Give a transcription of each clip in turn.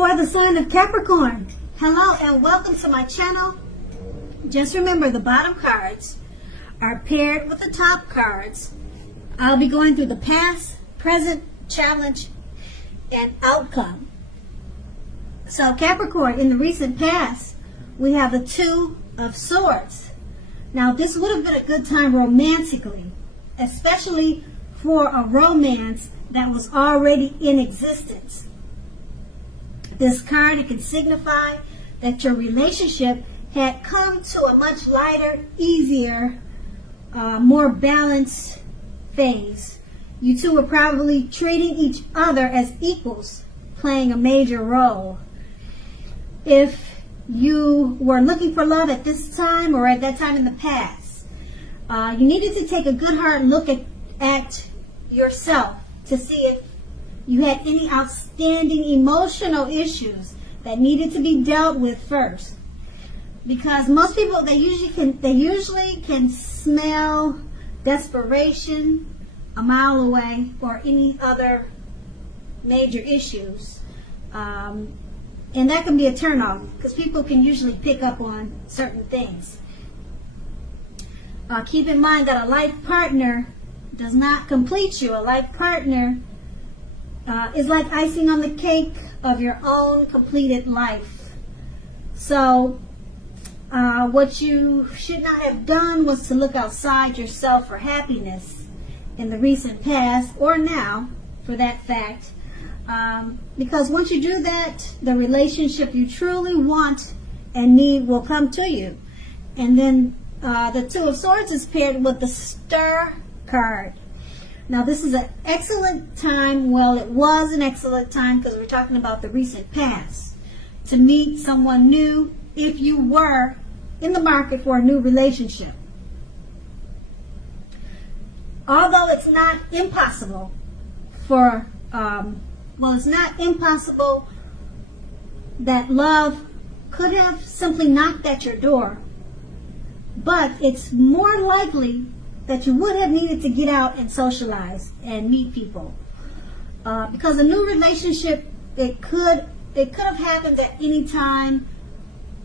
for the sign of Capricorn. Hello and welcome to my channel. Just remember, the bottom cards are paired with the top cards. I'll be going through the past, present, challenge, and outcome. So Capricorn, in the recent past, we have the Two of Swords. Now this would have been a good time romantically, especially for a romance that was already in existence. This card, it can signify that your relationship had come to a much lighter, easier, more balanced phase. You two were probably treating each other as equals, playing a major role. If you were looking for love at this time or at that time in the past, you needed to take a good hard look at yourself to see if you had any outstanding emotional issues that needed to be dealt with first. Because most people, they usually can smell desperation a mile away or any other major issues. And that can be a turnoff because people can usually pick up on certain things. Keep in mind that a life partner does not complete you. A life partner is like icing on the cake of your own completed life. So what you should not have done was to look outside yourself for happiness in the recent past, or now for that fact, because once you do that, the relationship you truly want and need will come to you. And then the Two of Swords is paired with the Star card. Now this is an excellent time, well, it was an excellent time because we're talking about the recent past, to meet someone new if you were in the market for a new relationship. Although it's not impossible it's not impossible that love could have simply knocked at your door, but it's more likely that you would have needed to get out and socialize and meet people. Because a new relationship, it could have happened at any time.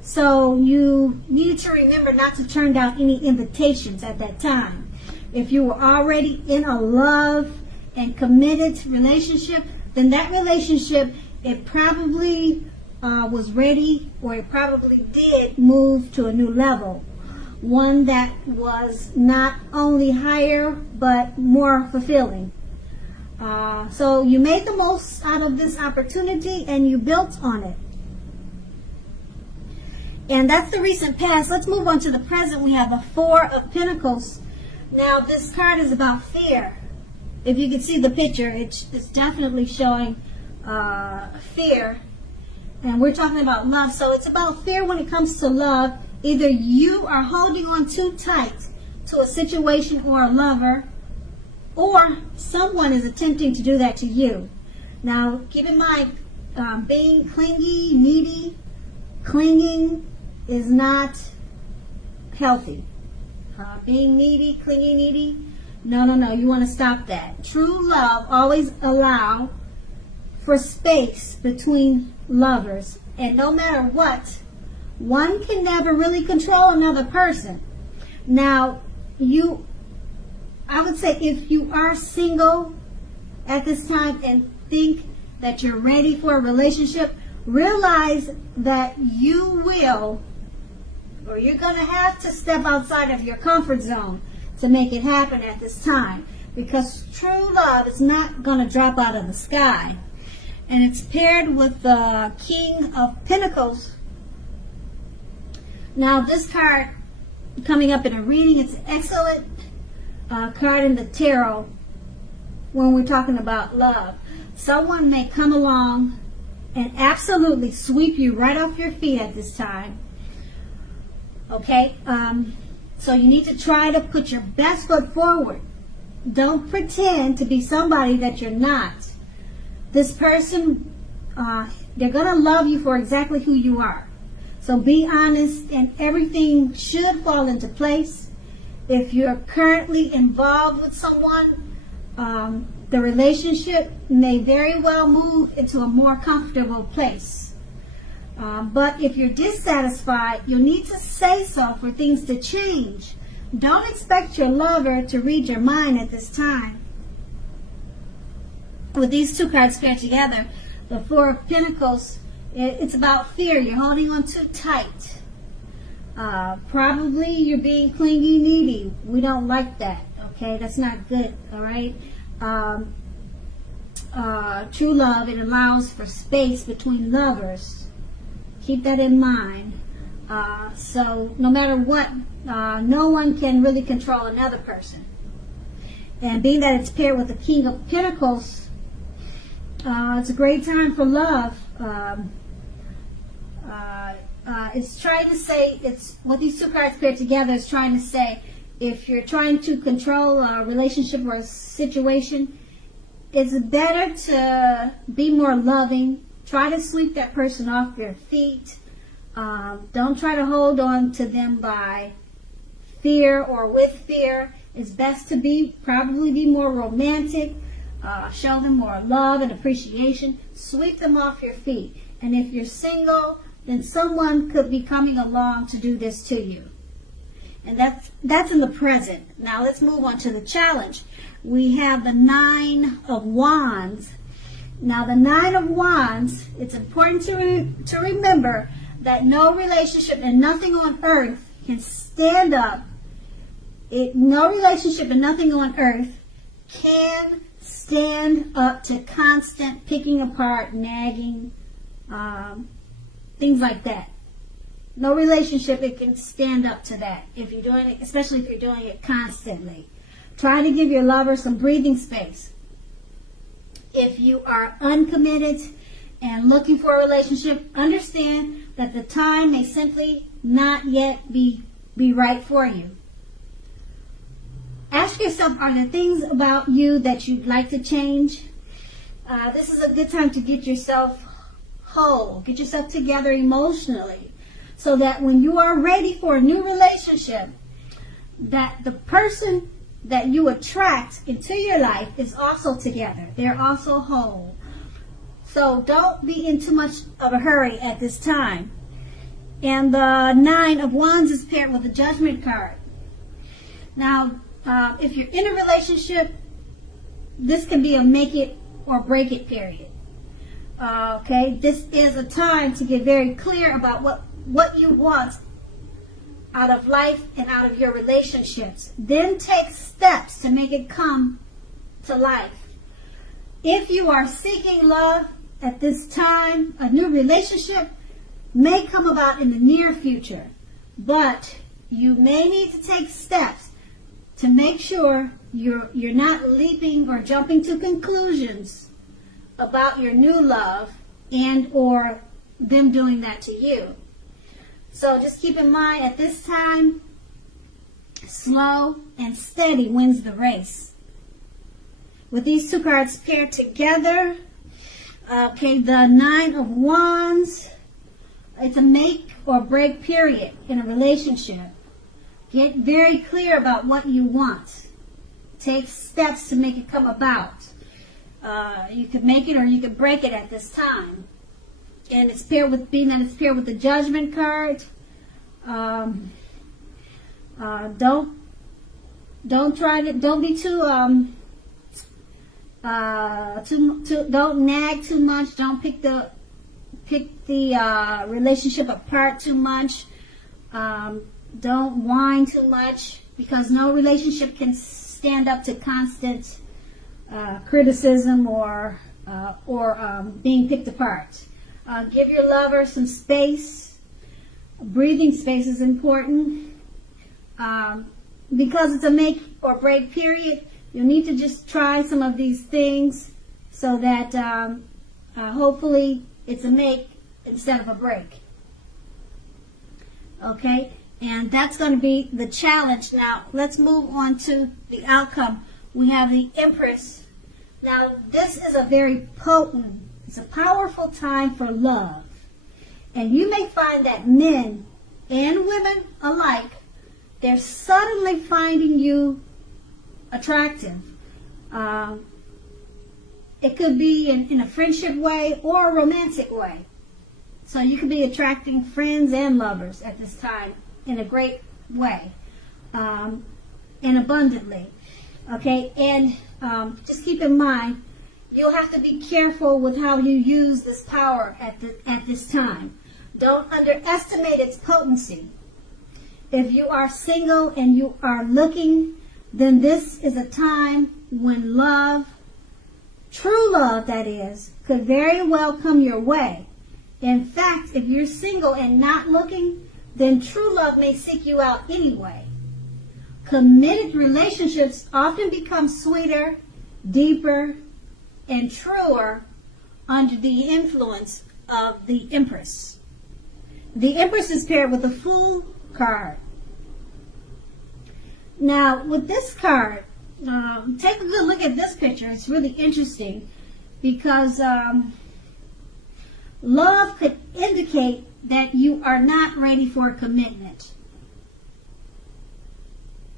So you needed to remember not to turn down any invitations at that time. If you were already in a love and committed relationship, then that relationship, it probably was ready, or it probably did move to a new level. One that was not only higher, but more fulfilling. So you made the most out of this opportunity and you built on it. And that's the recent past. Let's move on to the present. We have the Four of Pentacles. Now this card is about fear. If you can see the picture, it's definitely showing fear. And we're talking about love. So it's about fear when it comes to love. Either you are holding on too tight to a situation or a lover, or someone is attempting to do that to you. Now, keep in mind, being clingy, needy, clinging is not healthy. Being needy, clingy, needy, no, you want to stop that. True love always allow for space between lovers, and no matter what, one can never really control another person. Now, I would say if you are single at this time and think that you're ready for a relationship, realize that you will, or you're going to have to step outside of your comfort zone to make it happen at this time. Because true love is not going to drop out of the sky. And it's paired with the King of Pentacles. Now this card coming up in a reading, it's an excellent card in the tarot when we're talking about love. Someone may come along and absolutely sweep you right off your feet at this time. Okay? So you need to try to put your best foot forward. Don't pretend to be somebody that you're not. This person, they're going to love you for exactly who you are. So be honest, and everything should fall into place. If you're currently involved with someone, the relationship may very well move into a more comfortable place. But if you're dissatisfied, you'll need to say so for things to change. Don't expect your lover to read your mind at this time. With these two cards paired together, the Four of Pentacles, it's about fear. You're holding on too tight. Probably you're being clingy, needy. We don't like that. Okay, that's not good. All right. True love, it allows for space between lovers. Keep that in mind. So no matter what, no one can really control another person. And being that it's paired with the King of Pentacles, it's a great time for love. It's trying to say, it's what these two cards paired together is trying to say, if you're trying to control a relationship or a situation, it's better to be more loving. Try to sweep that person off your feet. Don't try to hold on to them by fear or with fear. It's best to probably be more romantic. Show them more love and appreciation. Sweep them off your feet. And if you're single, then someone could be coming along to do this to you. And that's in the present. Now let's move on to the challenge. We have the Nine of Wands. Now the Nine of Wands, it's important to remember that no relationship and nothing on earth can stand up. No relationship and nothing on earth can stand up to constant picking apart, nagging, things like that. No relationship, it can stand up to that if you're doing it, especially if you're doing it constantly. Try to give your lover some breathing space. If you are uncommitted and looking for a relationship, understand that the time may simply not yet be right for you. Ask yourself, are there things about you that you'd like to change? This is a good time to get yourself whole, get yourself together emotionally, so that when you are ready for a new relationship, that the person that you attract into your life is also together. They're also whole. So don't be in too much of a hurry at this time. And the Nine of Wands is paired with the Judgment card. Now, if you're in a relationship, this can be a make it or break it period. Okay, this is a time to get very clear about what you want out of life and out of your relationships. Then take steps to make it come to life. If you are seeking love at this time, a new relationship may come about in the near future, but you may need to take steps to make sure you're not leaping or jumping to conclusions about your new love and or them doing that to you. So just keep in mind, at this time, slow and steady wins the race. With these two cards paired together, okay, the Nine of Wands, it's a make or break period in a relationship. Get very clear about what you want. Take steps to make it come about. You could make it or you could break it at this time. And it's paired with, being that it's paired with the Judgment card. Don't be too don't nag too much. Don't pick the relationship apart too much. Don't whine too much, because no relationship can stand up to constant criticism or being picked apart. Give your lover some space. Breathing space is important. Because it's a make or break period, you'll need to just try some of these things so that hopefully it's a make instead of a break. Okay? And that's going to be the challenge. Now, let's move on to the outcome. We have the Empress. Now, this is a very potent, it's a powerful time for love. And you may find that men and women alike, they're suddenly finding you attractive. It could be in a friendship way or a romantic way. So you could be attracting friends and lovers at this time in a great way, and abundantly. Okay, and just keep in mind, you'll have to be careful with how you use this power at this time. Don't underestimate its potency. If you are single and you are looking, then this is a time when love, true love that is, could very well come your way. In fact, if you're single and not looking, then true love may seek you out anyway. Committed relationships often become sweeter, deeper, and truer under the influence of the Empress. The Empress is paired with the Fool card. Now, with this card, take a good look at this picture. It's really interesting because love could indicate that you are not ready for a commitment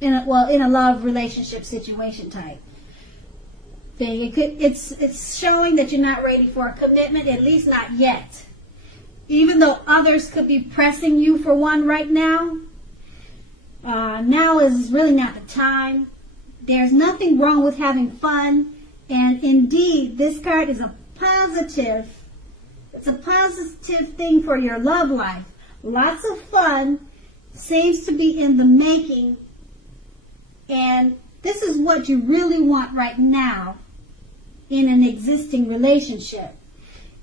in a love relationship situation type thing. It's showing that you're not ready for a commitment, at least not yet. Even though others could be pressing you for one right now, now is really not the time. There's nothing wrong with having fun, and indeed, this card is a positive. It's a positive thing for your love life. Lots of fun seems to be in the making, and this is what you really want right now in an existing relationship.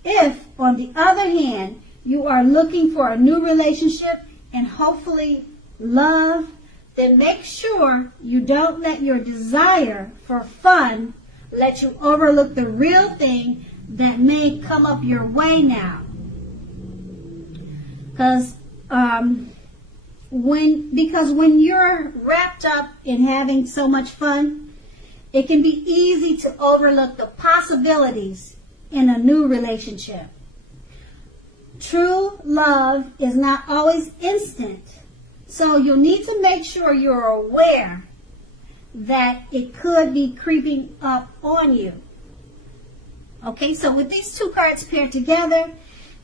If, on the other hand, you are looking for a new relationship and hopefully love, then make sure you don't let your desire for fun let you overlook the real thing that may come up your way now. Because when you're wrapped up in having so much fun, it can be easy to overlook the possibilities in a new relationship. True love is not always instant, so you'll need to make sure you're aware that it could be creeping up on you. Okay, so with these two cards paired together,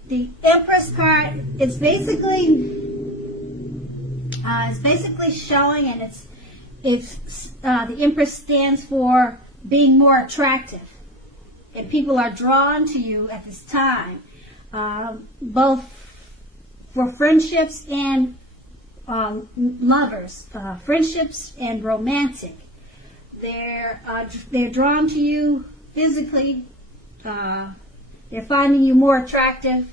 the Empress card, it's basically showing, and the Empress stands for being more attractive, and people are drawn to you at this time, both for friendships and lovers, friendships and romantic. They're drawn to you physically. They're finding you more attractive.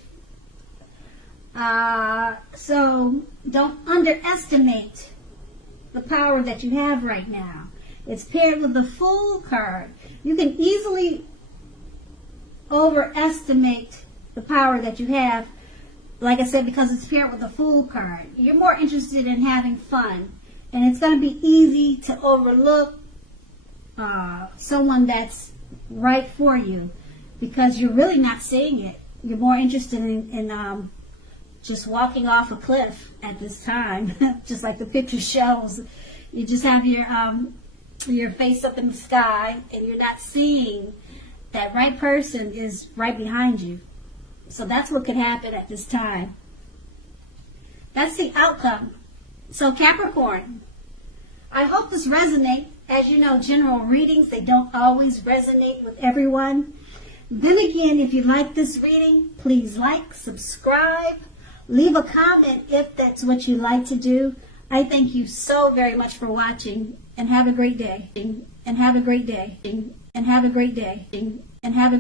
So don't underestimate the power that you have right now. It's paired with the Fool card. You can easily overestimate the power that you have, like I said, because it's paired with the Fool card. You're more interested in having fun, and it's going to be easy to overlook someone that's right for you because you're really not seeing it. You're more interested in just walking off a cliff at this time, just like the picture shows. You just have your face up in the sky, and you're not seeing that right person is right behind you. So that's what could happen at this time. That's the outcome. So Capricorn, I hope this resonates. As you know, general readings, they don't always resonate with everyone. Then again, if you like this reading, please like, subscribe, leave a comment if that's what you like to do. I thank you so very much for watching, and have a great day. And have a great day. And have a great day. And have a